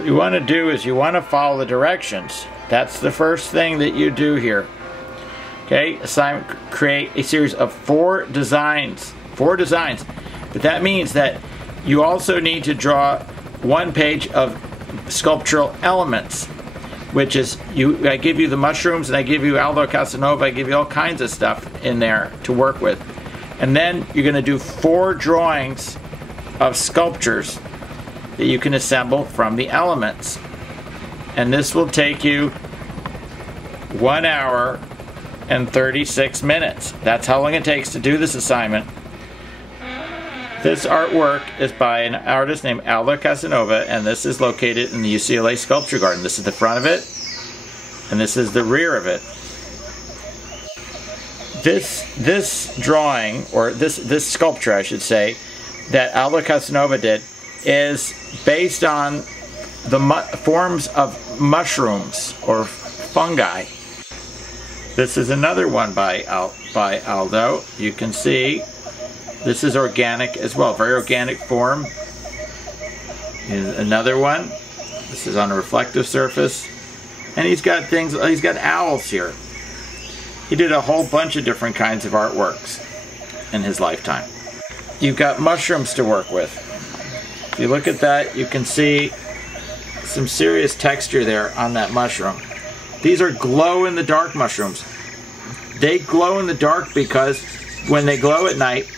So what you want to do is you want to follow the directions. That's the first thing that you do here. Okay, assignment, create a series of 4 designs. 4 designs. But that means that you also need to draw 1 page of sculptural elements, which is, I give you the mushrooms and I give you Aldo Casanova, I give you all kinds of stuff in there to work with. And then you're going to do 4 drawings of sculptures that you can assemble from the elements. And this will take you 1 hour and 36 minutes. That's how long it takes to do this assignment. This artwork is by an artist named Aldo Casanova, and this is located in the UCLA Sculpture Garden. This is the front of it, and this is the rear of it. This drawing, or this sculpture, I should say, that Aldo Casanova did, is based on the forms of mushrooms or fungi. This is another one by Aldo. You can see this is organic as well, very organic form. Here's another one. This is on a reflective surface. And he's got things, he's got owls here. He did a whole bunch of different kinds of artworks in his lifetime. You've got mushrooms to work with. If you look at that, you can see some serious texture there on that mushroom. These are glow-in-the-dark mushrooms. They glow in the dark because when they glow at night,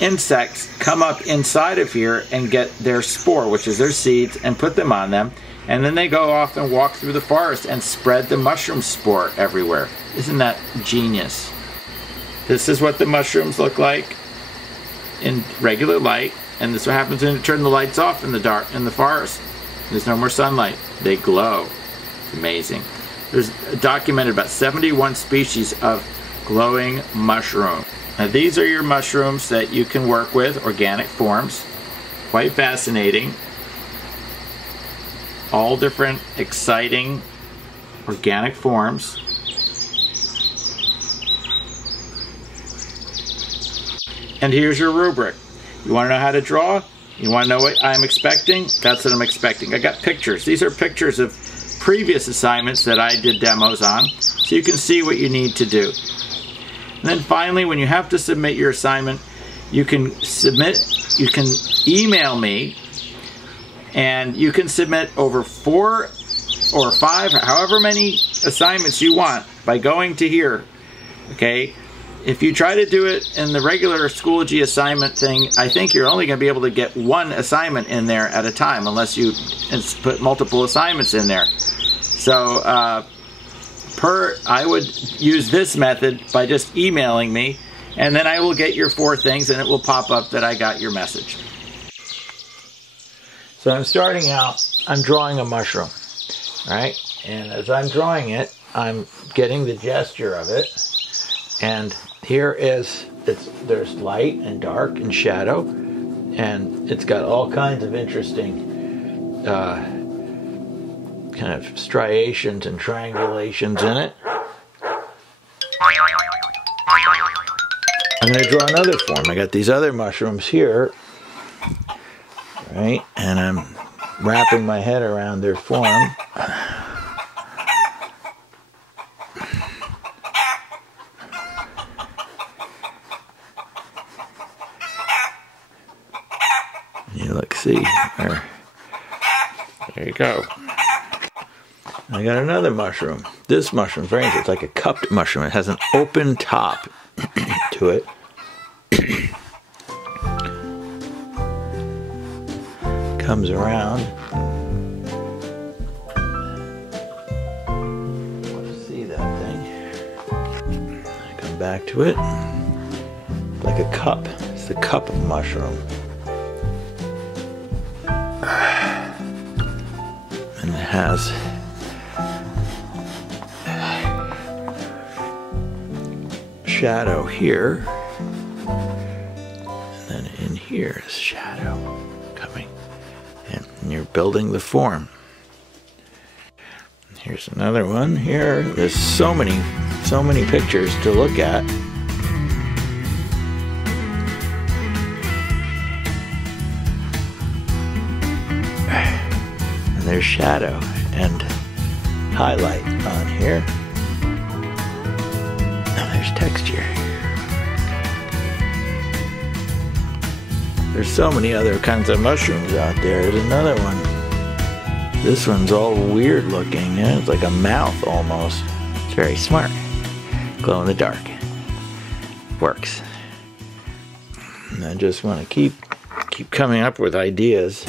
insects come up inside of here and get their spore, which is their seeds, and put them on them. And then they go off and walk through the forest and spread the mushroom spore everywhere. Isn't that genius? This is what the mushrooms look like in regular light, and this is what happens when you turn the lights off in the dark in the forest. There's no more sunlight. They glow. It's amazing. There's documented about 71 species of glowing mushroom. Now these are your mushrooms that you can work with, organic forms. Quite fascinating. All different exciting organic forms. And here's your rubric. You want to know how to draw? You want to know what I'm expecting? That's what I'm expecting. I got pictures. These are pictures of previous assignments that I did demos on, so you can see what you need to do. And then finally, when you have to submit your assignment, you can email me, and you can submit over 4 or 5, however many assignments you want by going to here. Okay? If you try to do it in the regular Schoology assignment thing, I think you're only going to be able to get 1 assignment in there at a time, unless you put multiple assignments in there. So I would use this method by just emailing me, and then I will get your 4 things, and it will pop up that I got your message. So I'm starting out, I'm drawing a mushroom, right? And as I'm drawing it, I'm getting the gesture of it. And here is, there's light and dark and shadow, and it's got all kinds of interesting kind of striations and triangulations in it. I'm going to draw another form. I got these other mushrooms here, right? And I'm wrapping my head around their form. You look, see, there you go. I got another mushroom. This mushroom is very interesting. It's like a cupped mushroom. It has an open top to it. Comes around. Let's see that thing. I come back to it. Like a cup. It's the cup mushroom. And it has shadow here, and then in here is shadow coming, and you're building the form. Here's another one here. There's so many pictures to look at. And there's shadow and highlight on here. And there's texture. There's so many other kinds of mushrooms out there. There's another one. This one's all weird looking. Yeah, it's like a mouth almost. It's very smart. Glow in the dark. Works. And I just want to keep coming up with ideas,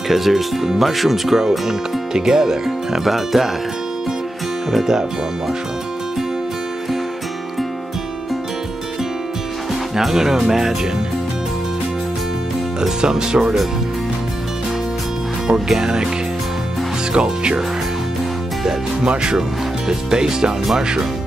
because there's mushrooms grow in together. How about that? How about that for a mushroom? Now I'm going to imagine some sort of organic sculpture that's mushroom, that's based on mushroom.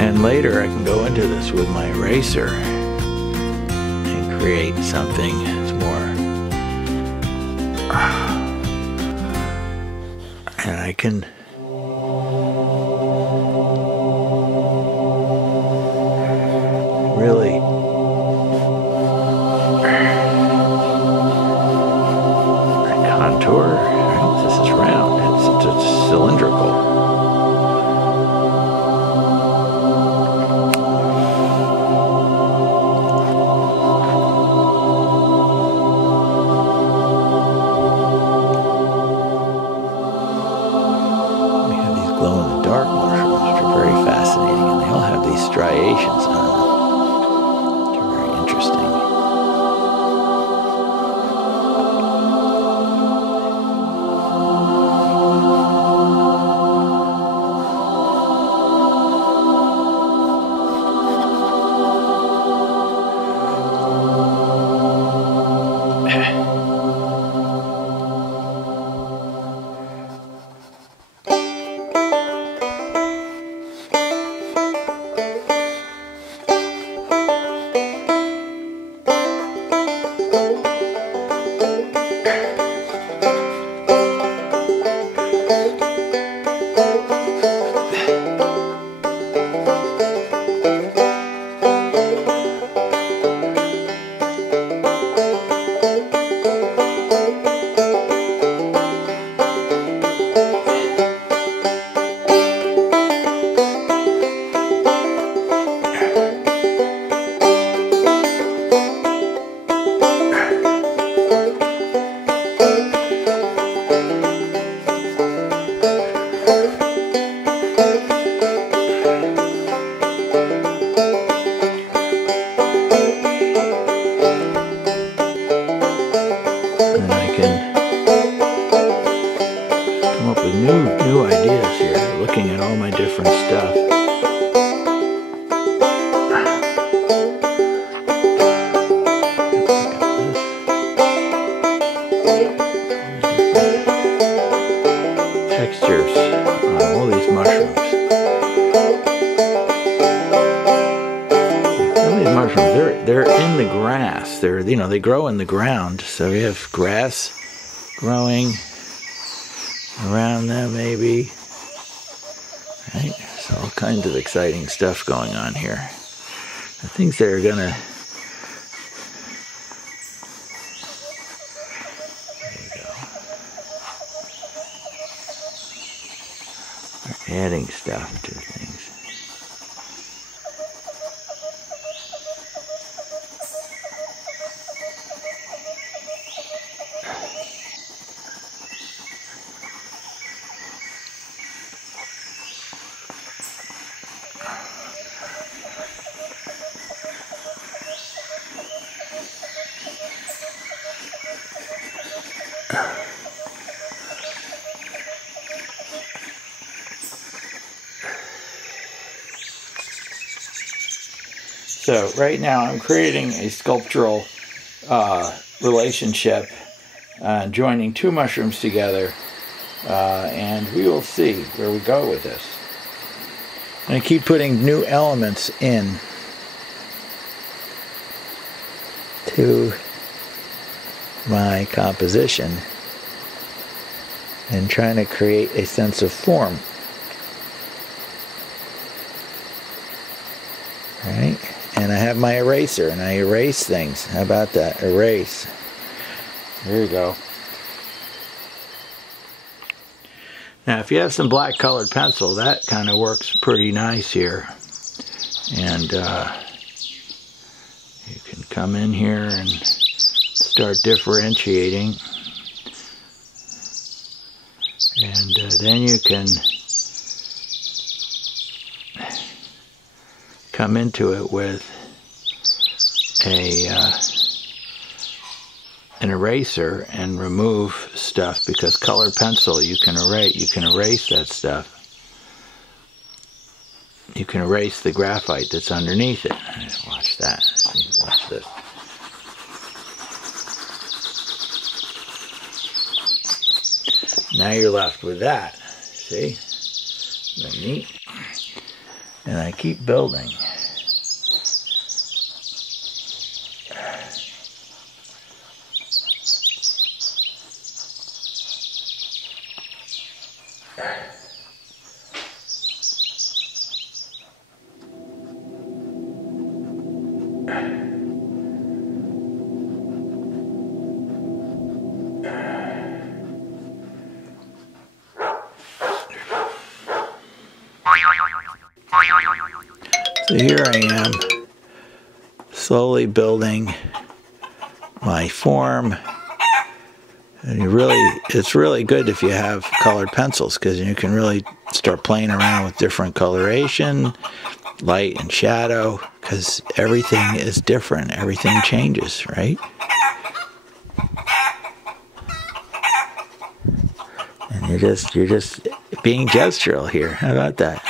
And later I can go into this with my eraser and create something that's more, and I can really contour. This is round, it's cylindrical. Glow-in-the-dark mushrooms, which are very fascinating, and they all have these striations on them, which are very interesting. New ideas here, looking at all my different stuff. Textures on all these mushrooms. All these mushrooms, they're in the grass. They grow in the ground. So we have grass growing around them, maybe. Right? So all kinds of exciting stuff going on here. The things that are gonna, there you go. We're adding stuff to things. So right now I'm creating a sculptural relationship, joining two mushrooms together, and we will see where we go with this. And I keep putting new elements in to my composition and trying to create a sense of form. Right? And I have my eraser and I erase things. How about that? Erase. There you go. Now if you have some black colored pencil, that kind of works pretty nice here. And you can come in here and start differentiating. And then you can come into it with an eraser and remove stuff, because colored pencil you can erase that stuff. You can erase the graphite that's underneath it. Watch that. Watch this. Now you're left with that. See? Isn't that neat? And I keep building. So here I am, slowly building my form. And it's really good if you have colored pencils, because you can really start playing around with different coloration, light and shadow, because everything is different. Everything changes, right? And you're just being gestural here. How about that?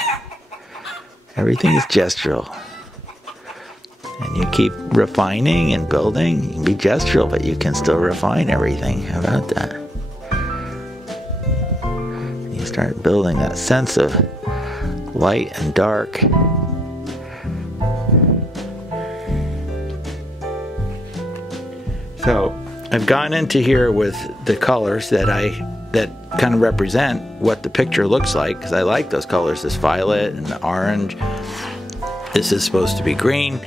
Everything is gestural. And you keep refining and building. You can be gestural, but you can still refine everything. How about that? You start building that sense of light and dark. So I've gone into here with the colors that kind of represent what the picture looks like, because I like those colors, this violet and the orange. This is supposed to be green,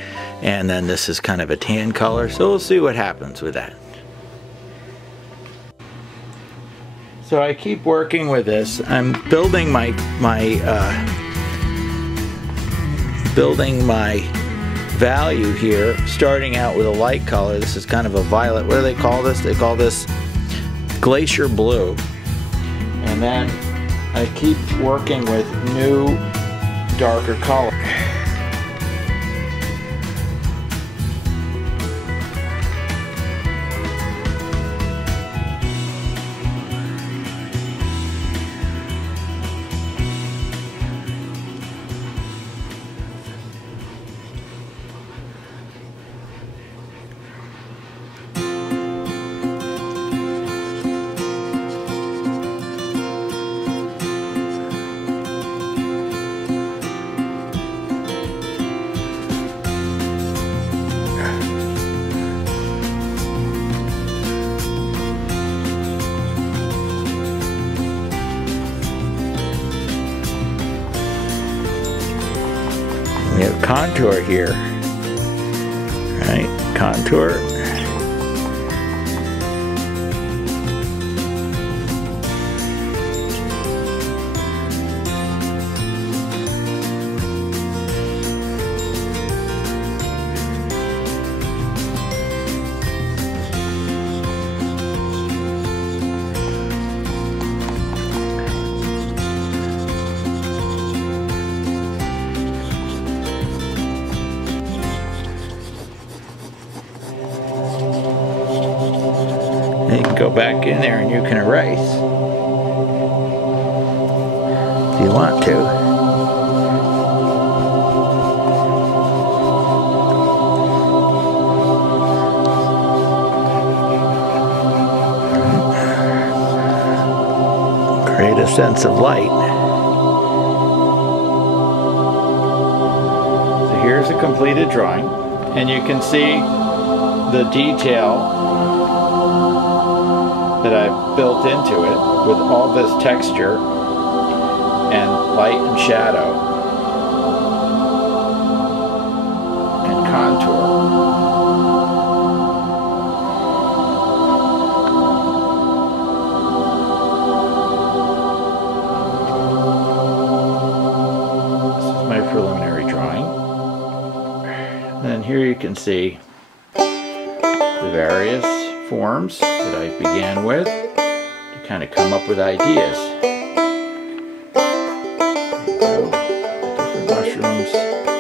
and then this is kind of a tan color, so we'll see what happens with that. So I keep working with this. I'm building my value here, starting out with a light color. This is kind of a violet. What do they call this? They call this glacier blue. And then I keep working with new, darker color. We have contour here, right? Contour. And you can go back in there and you can erase if you want to. Create a sense of light. here's a completed drawing, and you can see the detail that I've built into it with all this texture and light and shadow and contour. Preliminary drawing. And then here you can see the various forms that I began with to kind of come up with ideas. There you go. Different mushrooms.